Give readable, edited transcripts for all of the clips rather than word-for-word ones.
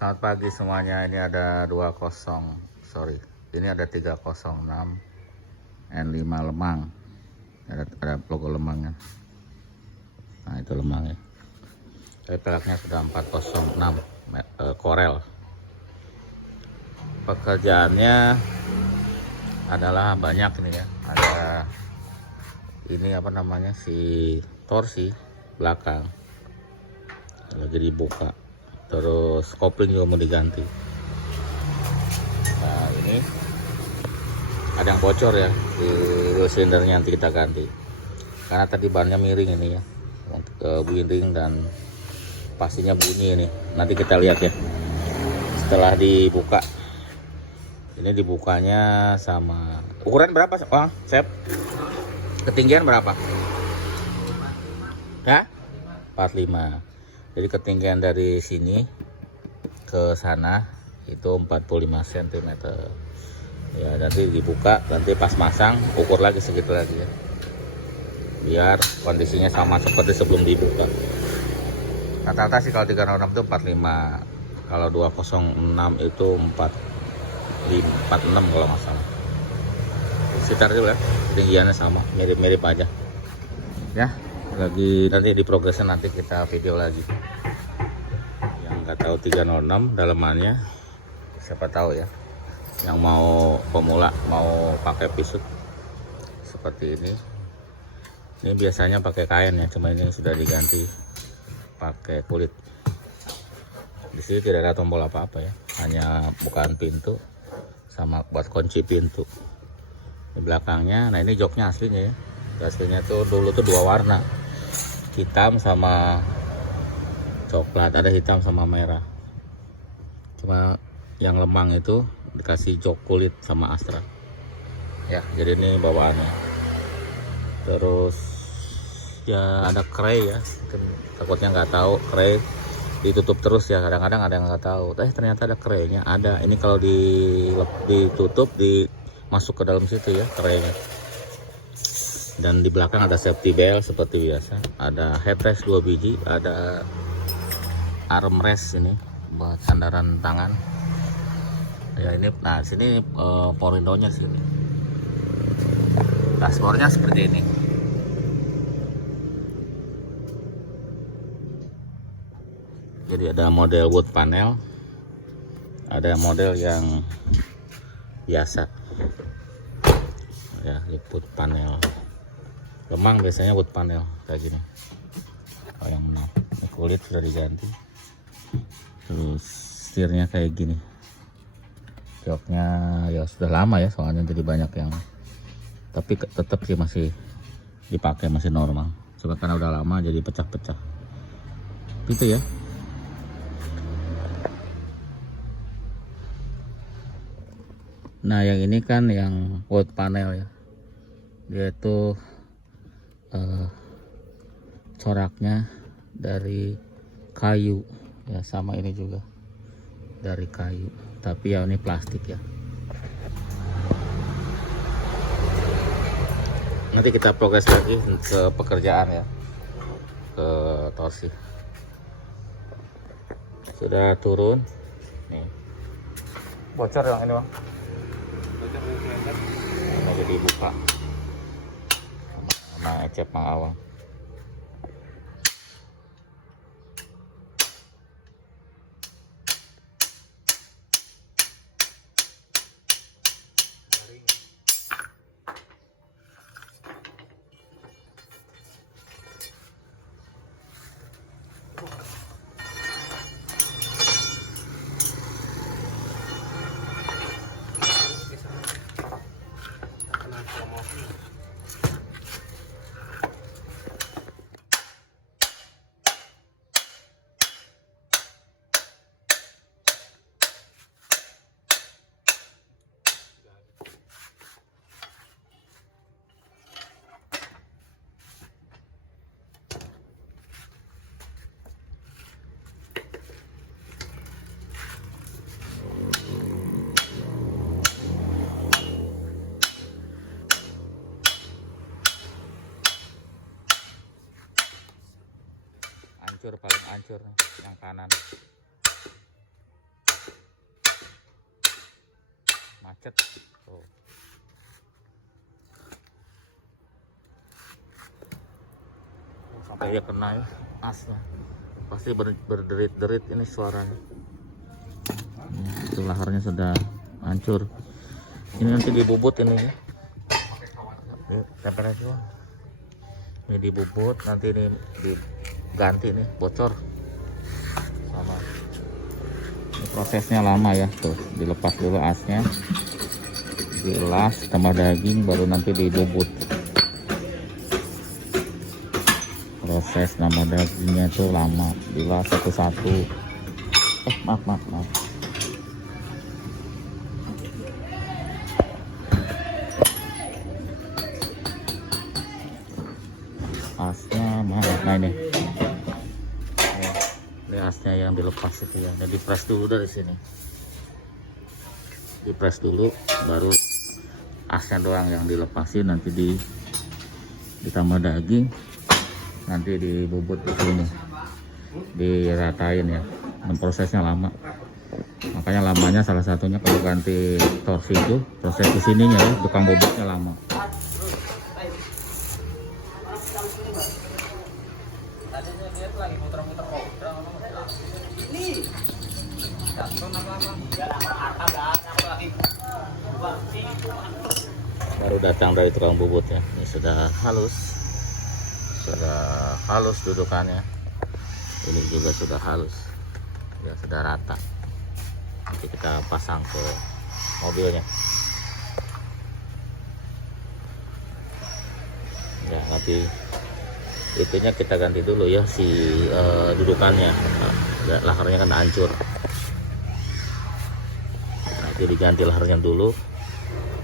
Selamat pagi semuanya. Ini ada 20, sorry. Ini ada 306 N5 Lemang. Ada logo Lemangnya. Nah, itu Lemangnya. Tapi peleknya sudah 406 Corel. Pekerjaannya adalah banyak ini ya. Ada ini apa namanya, si torsi belakang lagi dibuka. Terus kopling juga mau diganti. Nah, ini ada yang bocor ya di wheel cylindernya, nanti kita ganti karena tadi bannya miring ini ya, ke miring dan pastinya bunyi ini. Nanti kita lihat ya setelah dibuka. Ini dibukanya sama ukuran berapa Sep? Ketinggian berapa ya? 45. Jadi ketinggian dari sini ke sana itu 45 cm ya. Nanti dibuka, nanti pas masang ukur lagi segitu lagi ya, biar kondisinya sama seperti sebelum dibuka. Rata-rata sih kalau 306 itu 45, kalau 206 itu 46 kalau nggak salah. Sekitar itu ya, ketinggiannya sama, mirip-mirip aja ya. Lagi nanti di progresnya nanti kita video lagi. Yang nggak tahu 306 dalemannya, siapa tahu ya, yang mau pemula mau pakai pisut seperti ini. Ini biasanya pakai kain ya, cuma ini sudah diganti pakai kulit. Di sini tidak ada tombol apa-apa ya, hanya bukaan pintu sama buat kunci pintu. Di belakangnya, nah ini joknya aslinya ya. Aslinya tuh dulu tuh dua warna, hitam sama coklat, ada hitam sama merah. Cuma yang Lemang itu dikasih jok kulit sama Astra ya, jadi ini bawaannya. Terus ya ada kray ya, takutnya nggak tahu, kray ditutup terus ya, kadang-kadang ada yang nggak tahu ternyata ada kraynya. Ada ini kalau ditutup, masuk ke dalam situ ya kraynya. Dan di belakang ada safety belt seperti biasa, ada headrest 2 biji, ada armrest ini buat sandaran tangan ya. Ini nah sini power window-nya sini, dashboardnya seperti ini. Jadi ada model wood panel, ada model yang biasa ya, wood panel. Lemang biasanya wood panel kayak gini. Kalau yang menang kulit sudah diganti. Terus setirnya kayak gini, joknya ya sudah lama ya, soalnya jadi banyak yang, tapi tetap sih masih dipakai, masih normal. Coba karena udah lama jadi pecah-pecah gitu ya. Nah yang ini kan yang wood panel ya, dia itu coraknya dari kayu ya, sama ini juga dari kayu, tapi ya ini plastik ya. Nanti kita progres lagi ke pekerjaan ya, ke torsi. Sudah turun nih, bocor yang ini bang, lagi dibuka sama Ecep Mang Awang. Paling hancur yang kanan. macet. Oh. Sampai ya kena ya asnya, pasti berderit-derit ini suaranya. Itu laharnya sudah hancur. Ini nanti dibubut ini ya. Tempelnya doang. Ini dibubut, nanti ini diganti nih, bocor. Sama. Ini prosesnya lama ya, tuh dilepas dulu asnya, dilas tambah daging, baru nanti dibubut. Proses nambah dagingnya itu lama, dilas satu-satu. Maaf. Asnya mana? Nah ini asnya yang dilepas itu ya. Jadi press dulu dari sini, dipres dulu, baru asnya doang yang dilepasin, nanti ditambah daging, nanti dibubut di sini, diratain ya. Dan prosesnya lama, makanya lamanya salah satunya kalau ganti torsi itu proses kesininya ya, tukang bubutnya lama. Baru datang dari tukang bubut ya. Ini sudah halus dudukannya. Ini juga sudah halus ya, sudah rata. Nanti kita pasang ke mobilnya ya. Nanti itunya kita ganti dulu ya, si dudukannya. Laharnya kan hancur, nanti diganti laharnya dulu,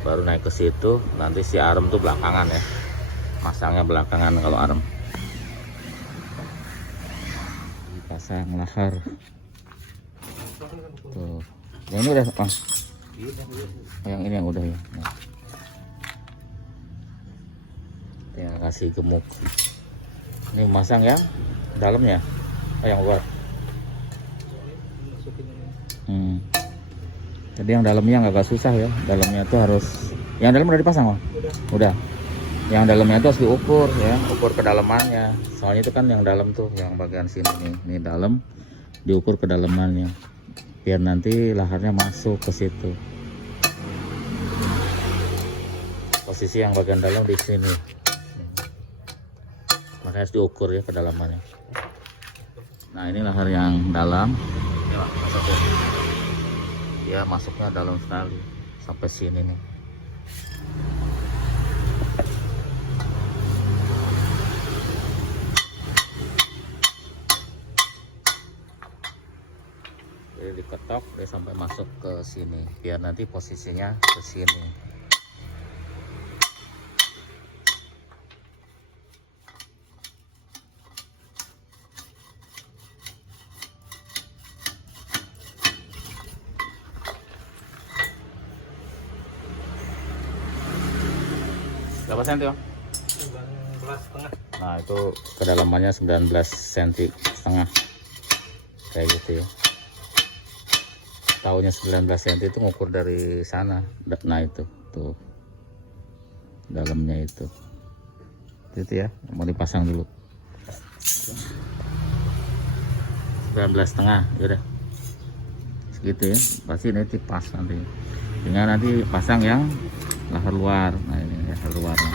baru naik ke situ. Nanti si arem tuh belakangan ya, masangnya belakangan kalau arem. Pasang lahar tuh. Yang ini udah yang ini yang udah ya. Nah. Ya kasih gemuk. Ini masang yang dalamnya, yang luar. Jadi yang dalamnya agak susah ya. Dalamnya tuh harus, yang dalam udah dipasang Bang? Udah. Yang dalamnya tuh harus diukur ya, ukur kedalamannya. Soalnya itu kan yang dalam tuh, yang bagian sini nih, ini dalam, diukur kedalamannya biar nanti laharnya masuk ke situ. Posisi yang bagian dalam di sini. Makanya harus diukur ya kedalamannya. Nah, ini lahar yang dalam. Ya masuknya dalam sekali sampai sini nih. Jadi diketok dia sampai masuk ke sini, biar nanti posisinya ke sini. Berapa senti Bang? 19,5. Nah itu kedalamannya 19 cm setengah kayak gitu ya. Tahunya 19 cm itu ngukur dari sana. Nah itu tuh dalamnya itu ya, mau dipasang dulu 19 setengah ya udah segitu ya. Pasti nanti pas nanti, tinggal nanti pasang yang lahar luar. Nah ini lahar luarnya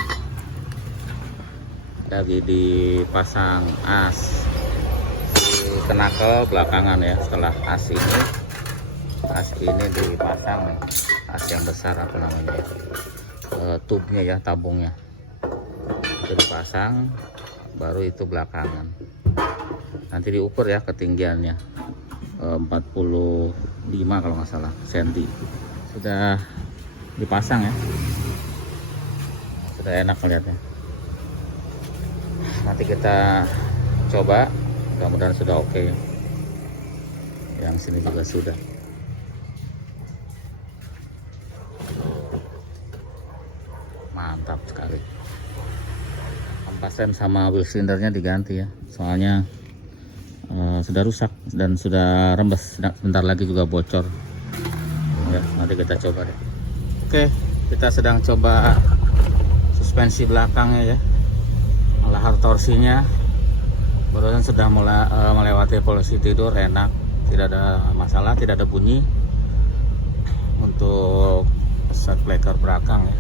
lagi dipasang as si kenakel belakangan ya. Setelah as ini dipasang as yang besar, apa namanya ya, tubnya ya, tabungnya itu dipasang, baru itu belakangan. Nanti diukur ya ketinggiannya 45 kalau nggak salah senti. Sudah dipasang ya, sudah enak melihatnya. Nanti kita coba, mudah-mudahan sudah oke. Yang sini juga sudah. Mantap sekali. Ampas rem sama wheel cylindernya diganti ya, soalnya sudah rusak dan sudah rembes. Sebentar lagi juga bocor ya. Nanti kita coba deh. Oke, kita sedang coba suspensi belakangnya ya, lahar torsinya barusan sudah mulai melewati posisi tidur, enak, tidak ada masalah, tidak ada bunyi. Untuk set pleker belakang ya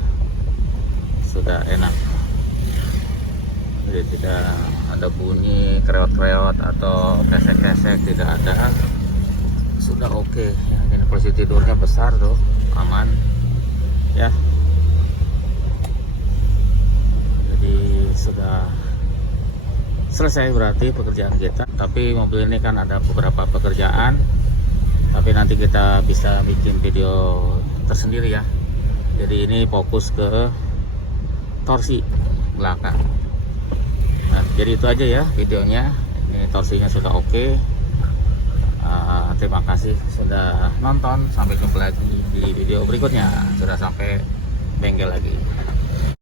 sudah enak, jadi tidak ada bunyi kerewat-kerewat atau kesek-kesek, tidak ada, sudah oke ya. Ini posisi tidurnya besar tuh, aman ya, jadi sudah selesai berarti pekerjaan kita. Tapi mobil ini kan ada beberapa pekerjaan, tapi nanti kita bisa bikin video tersendiri ya. Jadi ini fokus ke torsi belakang. Nah, jadi itu aja ya videonya. Ini torsinya sudah oke. Terima kasih sudah nonton, sampai jumpa lagi di video berikutnya. Sudah sampai bengkel lagi.